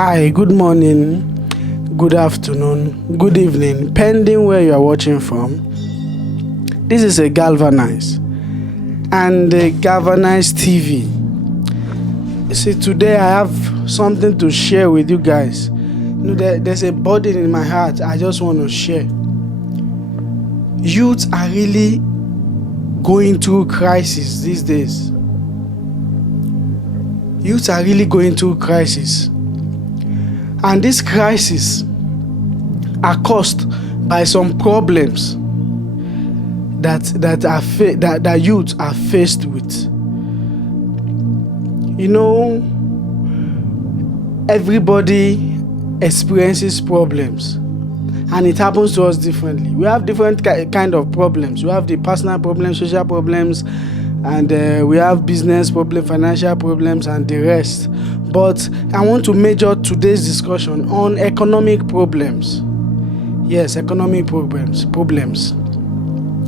Hi, good morning, good afternoon, good evening, pending where you are watching from. This is a Galvanize and a Galvanize TV. See, today I have something to share with you guys. There's a burden in my heart I just want to share. Youths are really going through crisis these days. Youths are really going through crisis. And these crises are caused by some problems that youth are faced with. Everybody experiences problems, and it happens to us differently. We have different kind of problems. We have the personal problems, social problems, and we have business problems, financial problems, and the rest. But I want to major today's discussion on economic problems. Yes, economic problems.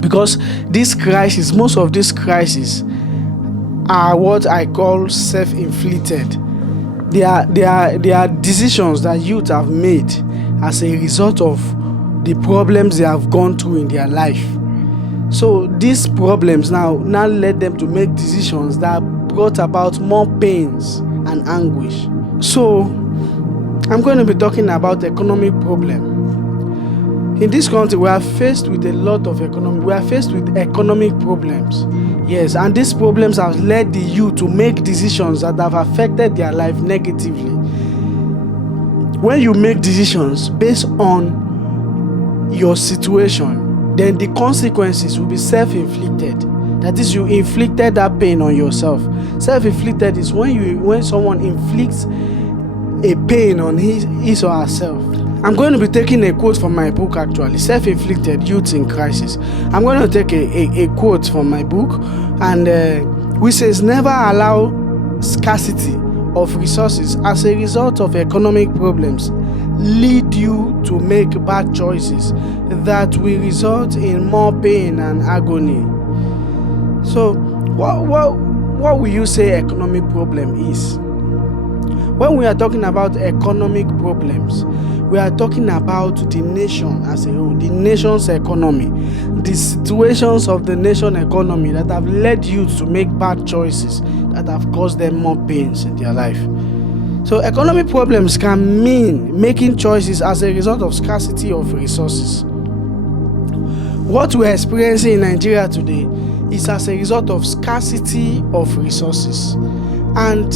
Because most of these crises are what I call self-inflicted. They are decisions that youth have made as a result of the problems they have gone through in their life. So these problems now led them to make decisions that brought about more pains and anguish. So I'm going to be talking about economic problem. In this country, we are faced with economic problems. Yes, and these problems have led the youth to make decisions that have affected their life negatively. When you make decisions based on your situation, then the consequences will be self-inflicted. That is, you inflicted that pain on yourself. Self-inflicted is when someone inflicts a pain on his or herself. I'm going to be taking a quote from my book, actually, Self-Inflicted, Youth in Crisis. I'm going to take a quote from my book, and which says, never allow scarcity of resources as a result of economic problems lead you to make bad choices that will result in more pain and agony. So, what will you say economic problem is? When we are talking about economic problems, we are talking about the nation as a whole, the nation's economy, the situations of the nation economy that have led youth to make bad choices that have caused them more pains in their life. So economic problems can mean making choices as a result of scarcity of resources. What we're experiencing in Nigeria today is as a result of scarcity of resources. And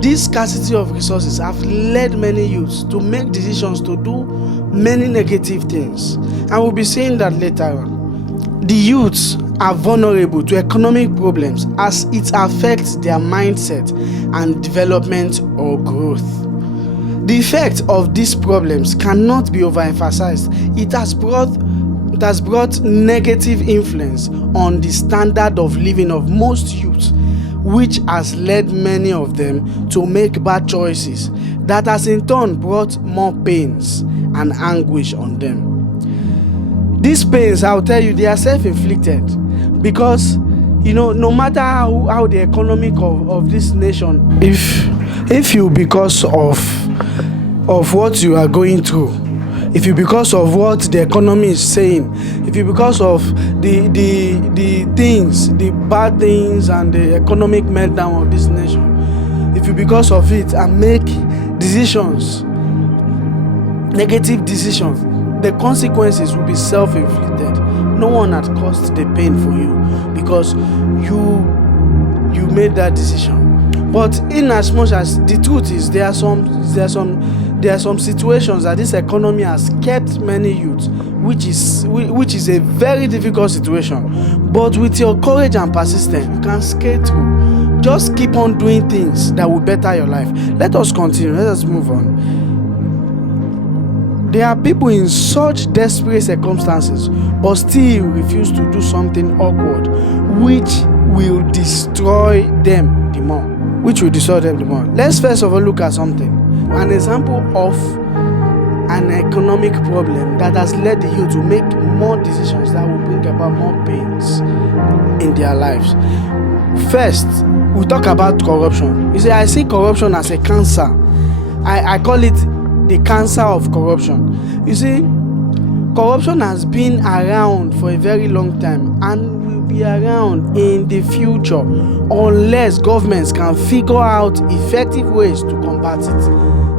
this scarcity of resources have led many youths to make decisions to do many negative things. And we'll be seeing that later on. The youths are vulnerable to economic problems as it affects their mindset and development or growth. The effect of these problems cannot be overemphasized. It has brought negative influence on the standard of living of most youths, which has led many of them to make bad choices that has in turn brought more pains and anguish on them. These pains, I'll tell you, they are self-inflicted because, no matter how the economic of this nation, if you, because of what you are going through, if you, because of what the economy is saying, if you, because of the things, the bad things and the economic meltdown of this nation, if you, because of it, and make decisions, negative decisions, the consequences will be self-inflicted. No one had caused the pain for you because you made that decision. But in as much as the truth is, there are some situations that this economy has kept many youths, which is a very difficult situation. But with your courage and persistence, you can skate through. Just keep on doing things that will better your life. Let us continue. Let us move on. There are people in such desperate circumstances, but still refuse to do something awkward, which will destroy them the more. Let's first of all look at something. An example of an economic problem that has led the youth to make more decisions that will bring about more pains in their lives. First, we talk about corruption. You see, I see corruption as a cancer, I call it the cancer of corruption. You see, corruption has been around for a very long time and will be around in the future unless governments can figure out effective ways to combat it.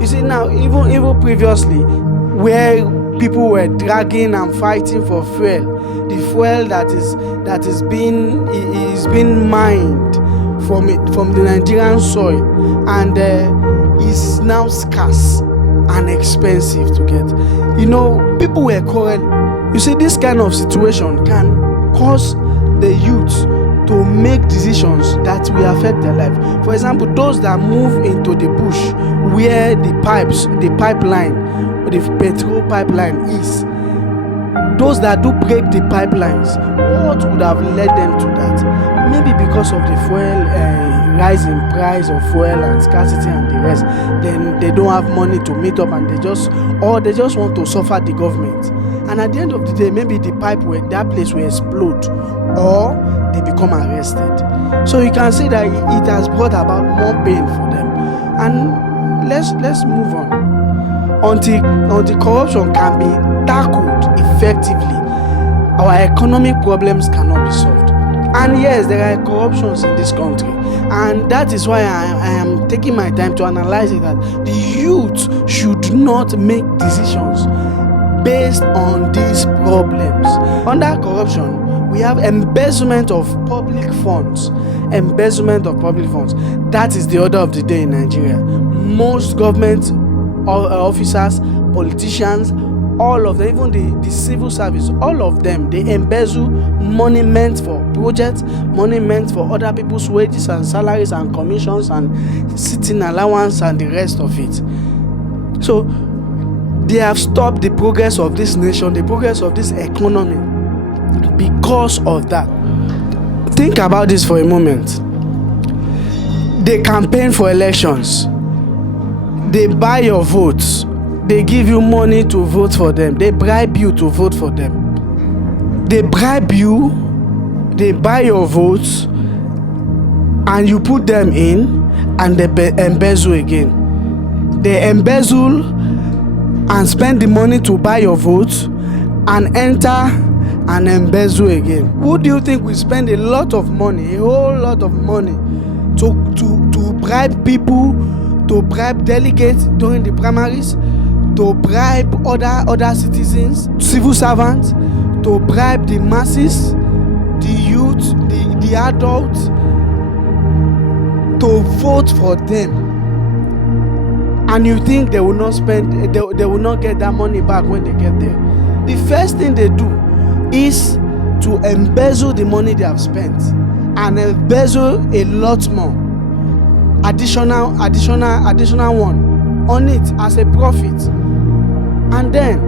You see, now even previously, where people were dragging and fighting for fuel, the fuel that is being mined from the Nigerian soil, and is now scarce and expensive to get. People were quarreling. You see, this kind of situation can cause the youth to make decisions that will affect their life. For example, those that move into the bush where the pipeline, or the petrol pipeline is, those that do break the pipelines, what would have led them to that? Maybe because of the fuel rise in price of fuel and scarcity and the rest. Then they don't have money to meet up, and they just want to suffer the government. And at the end of the day, maybe that place will explode, or they become arrested. So you can see that it has brought about more pain for them. And let's move on. Until corruption can be tackled effectively, our economic problems cannot be solved. And yes, there are corruptions in this country, and that is why I am taking my time to analyze it, that the youth should not make decisions based on these problems. Under corruption, we have embezzlement of public funds. That is the order of the day in Nigeria. Most government officers, politicians, all of them, even the civil service, all of them, they embezzle money meant for projects, money meant for other people's wages and salaries and commissions and sitting allowance and the rest of it. So they have stopped the progress of this nation, the progress of this economy, because of that. Think about this for a moment. They campaign for elections. They buy your votes. They give you money to vote for them. They bribe you to vote for them. They bribe you, they buy your votes, and you put them in, and they embezzle again. They embezzle and spend the money to buy your votes and enter and embezzle again. Who do you think will spend a lot of money, a whole lot of money, to bribe people, to bribe delegates during the primaries, to bribe other citizens, civil servants, to bribe the masses, the youth, the adults, to vote for them? And you think they will not get that money back when they get there? The first thing they do is to embezzle the money they have spent, and embezzle a lot more, additional one on it as a profit. And then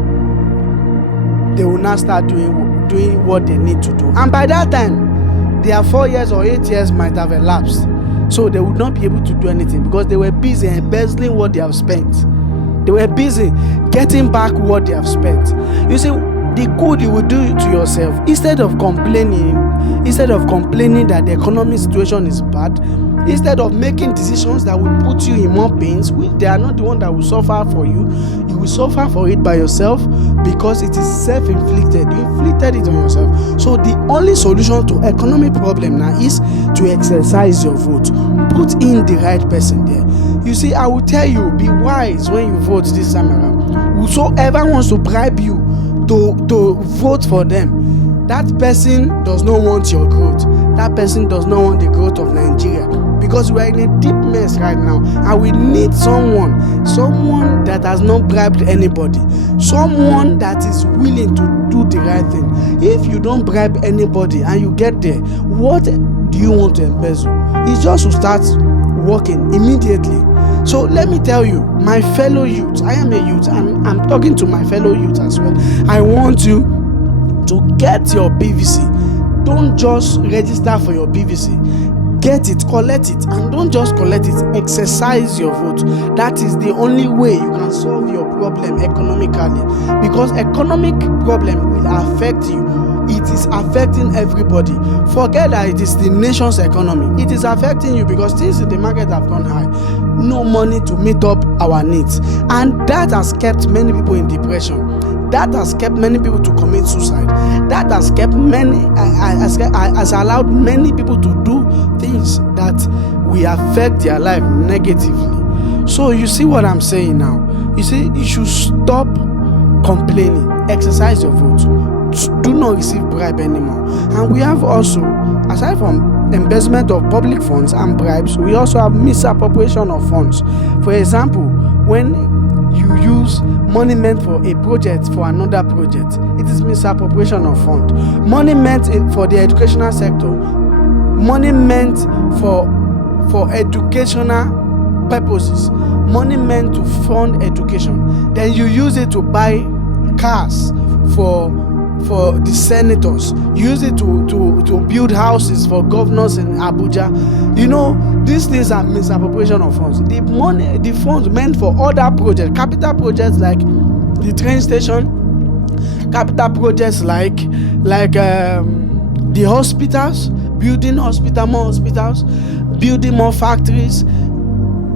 they will now start doing what they need to do. And by that time, their 4 years or 8 years might have elapsed. So they would not be able to do anything because they were busy embezzling what they have spent. They were busy getting back what they have spent. You see, the good you will do to yourself, instead of complaining that the economic situation is bad, instead of making decisions that will put you in more pains, which they are not the one that will suffer for you, you will suffer for it by yourself, because it is self-inflicted. You inflicted it on yourself. So the only solution to economic problem now is to exercise your vote. Put in the right person there. You see, I will tell you, be wise when you vote this time around. Whosoever wants to bribe you to vote for them, that person does not want your growth. That person does not want the growth of Nigeria, because we are in a deep mess right now, and we need someone that has not bribed anybody, someone that is willing to do the right thing. If you don't bribe anybody and you get there, what do you want to embezzle? It's just to start working immediately. So let me tell you, my fellow youth, I am a youth, and I'm talking to my fellow youth as well. I want you to get your PVC. Don't just register for your PVC. Get it, collect it, and don't just collect it, exercise your vote. That is the only way you can solve your problem economically, because economic problem will affect you. It is affecting everybody. Forget that it is the nation's economy. It is affecting you because things in the market have gone high. No money to meet up our needs. And that has kept many people in depression. That has kept many people to commit suicide. That has kept has allowed many people to do things that will affect their life negatively. So you see what I'm saying now? You see, you should stop complaining. Exercise your vote. Do not receive bribe anymore. And we have also, aside from embezzlement of public funds and bribes, we also have misappropriation of funds. For example, when you use money meant for a project for another project, it is misappropriation of fund. Money meant for the educational sector, money meant for educational purposes, money meant to fund education, then you use it to buy cars for the senators, use it to build houses for governors in Abuja. These things are misappropriation of funds. The funds meant for other projects, capital projects like the train station, capital projects like the hospitals, building more hospitals, building more factories,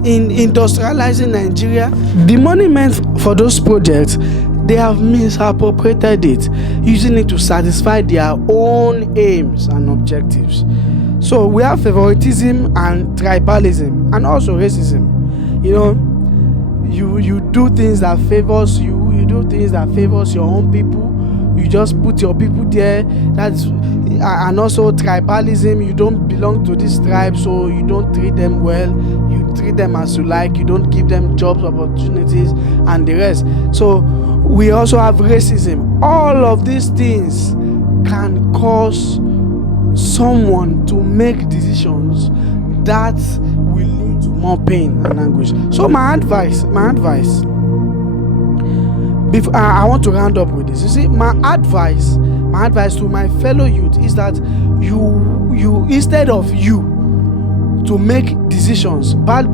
in industrializing Nigeria. The money meant for those projects, they have misappropriated it, using it to satisfy their own aims and objectives. So we have favoritism and tribalism, and also racism. You do things that favors you do things that favors your own people. You just put your people there. And also tribalism. You don't belong to this tribe, so you don't treat them well. You treat them as you like. You don't give them jobs, opportunities, and the rest. So we also have racism. All of these things can cause someone to make decisions that will lead to more pain and anguish. So my advice, I want to round up with this. You see, my advice to my fellow youth is that you instead of you to make bad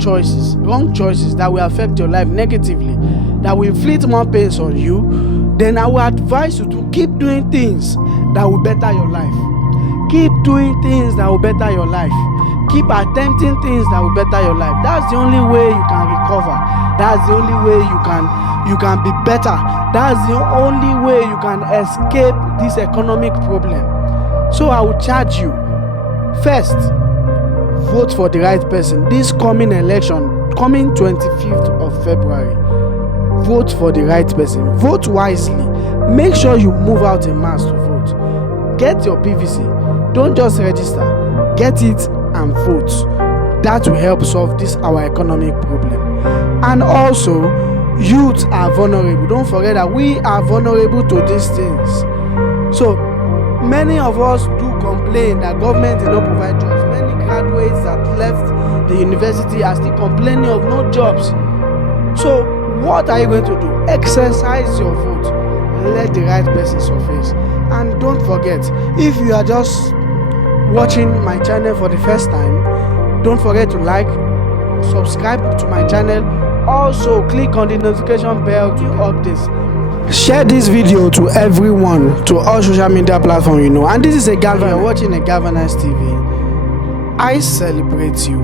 choices, wrong choices that will affect your life negatively, that will inflict more pains on you, then I will advise you to keep doing things that will better your life. Keep doing things that will better your life. Keep attempting things that will better your life. That's the only way you can recover. That's the only way you can be better. That's the only way you can escape this economic problem. So I will charge you, first, vote for the right person. This coming election, coming 25th of February, vote for the right person. Vote wisely. Make sure you move out in mass to vote. Get your PVC. Don't just register. Get it and vote. That will help solve this our economic problem. And also, youths are vulnerable. Don't forget that we are vulnerable to these things. So many of us do complain that government did not provide jobs. Many graduates that left the university are still complaining of no jobs. So what are you going to do? Exercise your vote. Let the right person surface. And don't forget, if you are just watching my channel for the first time, don't forget to like, subscribe to my channel. Also click on the notification bell to updates. Share this video to everyone, to all social media platforms. And this is a Galvan. You're watching a Galvanized TV. I celebrate you.